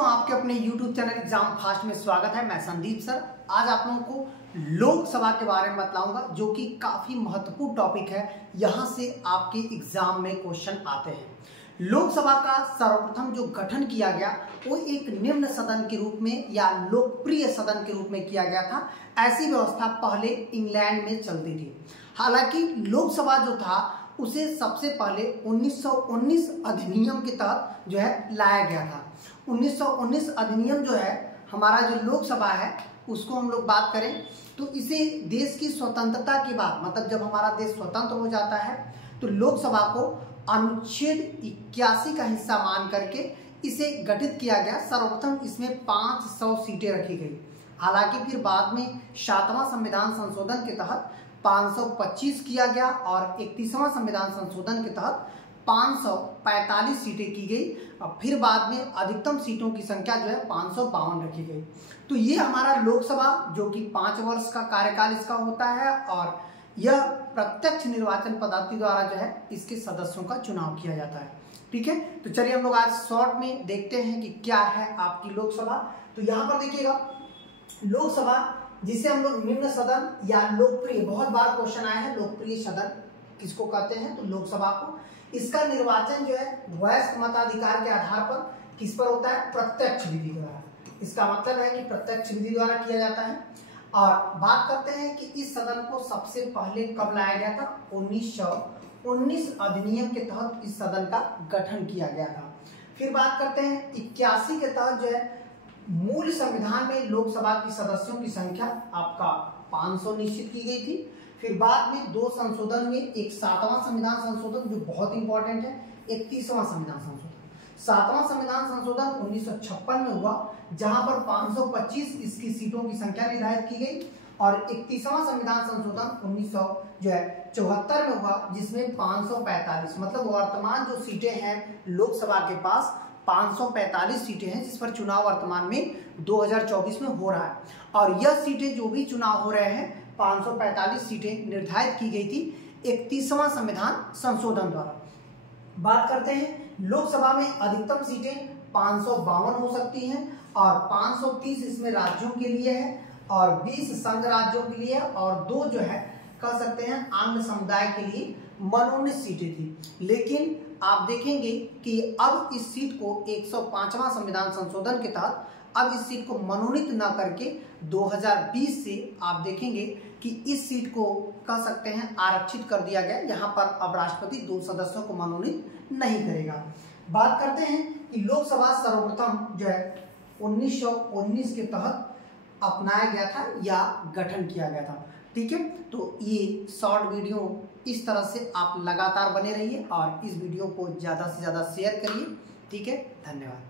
दोस्तों आपके अपने YouTube चैनल एग्जाम फास्ट में स्वागत है। मैं संदीप सर आज आप लोगों को लोकसभा के बारे में बताऊंगा जो कि काफी महत्वपूर्ण टॉपिक है। यहां से आपके एग्जाम में क्वेश्चन आते हैं। लोकसभा का सर्वप्रथम जो गठन किया गया वो एक निम्न सदन के रूप में या लोकप्रिय सदन के रूप में किया गया था। ऐसी व्यवस्था पहले इंग्लैंड में चलती थी। हालांकि लोकसभा जो था उसे सबसे पहले 1919 अधिनियम के तहत जो है लाया गया था। 1919 अधिनियम जो है हमारा जो लोकसभा है उसको हम लोग बात करें तो इसे देश की स्वतंत्रता के बाद मतलब जब हमारा देश स्वतंत्र हो जाता है तो लोकसभा को अनुच्छेद 81 का हिस्सा मान करके इसे गठित किया गया। सर्वप्रथम इसमें 500 सीटें रखी गई। हालांकि फिर बाद में 7वां संविधान संशोधन के तहत 525 किया गया और 31वां संविधान संशोधन के तहत 545 सीटें की गई और फिर बाद में अधिकतम सीटों की संख्या जो है 552 रखी गई। तो ये हमारा लोकसभा जो कि 5 वर्ष का कार्यकाल इसका होता है और यह प्रत्यक्ष निर्वाचन पद्धति द्वारा जो है इसके सदस्यों का चुनाव किया जाता है। ठीक है, तो चलिए हम लोग आज शॉर्ट में देखते हैं कि क्या है आपकी लोकसभा। तो यहाँ पर देखिएगा लोकसभा जिसे हम लोग निम्न सदन या लोकप्रिय, बहुत बार क्वेश्चन आया है लोकप्रिय सदन किसको कहते हैं तो लोकसभा को। इसका निर्वाचन जो है वयस्क मताधिकार के आधार पर किस पर होता है, प्रत्यक्ष विधि द्वारा। इसका मतलब है कि प्रत्यक्ष विधि द्वारा किया जाता है। और बात करते हैं कि इस सदन को सबसे पहले कब लाया गया था, 1919 अधिनियम के तहत इस सदन का गठन किया गया था। फिर बात करते हैं 81 के तहत जो है मूल संविधान में लोकसभा की सदस्यों की संख्या आपका 500 निश्चित की गई थी। फिर बाद में 2 संशोधन हुए, एक 7वां संविधान संशोधन जो बहुत इंपॉर्टेंट है, 31वां संविधान संशोधन। 7वां संविधान संशोधन 1956 में हुआ जहां पर 525 इसकी सीटों की संख्या निर्धारित की गई और 31वां संविधान संशोधन 1974 में हुआ जिसमें 545 मतलब वर्तमान जो सीटें हैं लोकसभा के पास 545 सीटें हैं जिस पर चुनाव वर्तमान में 2024 में हो रहा है। और यह सीटें जो भी चुनाव हो रहे हैं 545 सीटें निर्धारित की गई थी 31वां संविधान संशोधन द्वारा। बात करते हैं लोकसभा में अधिकतम सीटें 552 हो सकती हैं और 530 इसमें राज्यों के लिए है और 20 संघ राज्यों के लिए और 2 जो है कह सकते हैं आंध्र समुदाय के लिए मनोनीत सीटें थी। लेकिन आप देखेंगे कि अब इस सीट को 105वां संविधान संशोधन के तहत अब इस सीट को मनोनीत न करके 2020 से आप देखेंगे कि इस सीट को कह सकते हैं आरक्षित कर दिया गया। यहाँ पर अब राष्ट्रपति 2 सदस्यों को मनोनीत नहीं करेगा। बात करते हैं कि लोकसभा सर्वप्रथम जो है 1919 के तहत अपनाया गया था या गठन किया गया था। ठीक है, तो ये शॉर्ट वीडियो इस तरह से आप लगातार बने रहिए और इस वीडियो को ज़्यादा से ज़्यादा शेयर करिए। ठीक है, धन्यवाद।